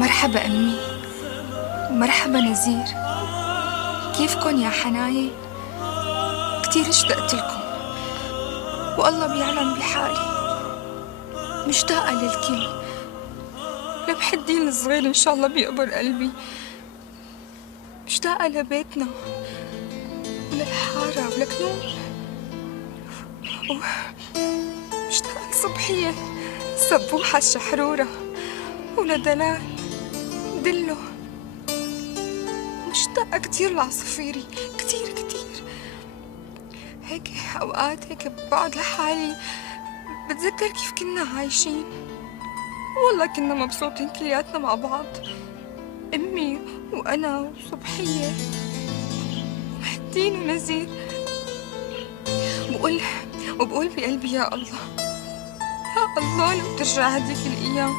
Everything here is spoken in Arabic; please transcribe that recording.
مرحبا أمي، ومرحبا نزير. كيفكن يا حناية؟ كتير اشتقت لكم، والله بيعلم بحالي. مشتاقة للكل، لبح الدين الصغير إن شاء الله بيقبر قلبي. مشتاقة لبيتنا وللحارة ولك نور. مشتاقة لصبحية السبوحة الشحرورة ولدلال دلو. مشتاقة كتير لعصافيري، كتير كتير. هيك أوقات هيك بقعد لحالي بتذكر كيف كنا عايشين. والله كنا مبسوطين كلياتنا مع بعض، أمي وأنا وصبحية ومحدين ونزير. وبقول بقلبي يا الله، يا الله لو ترجع هديك الأيام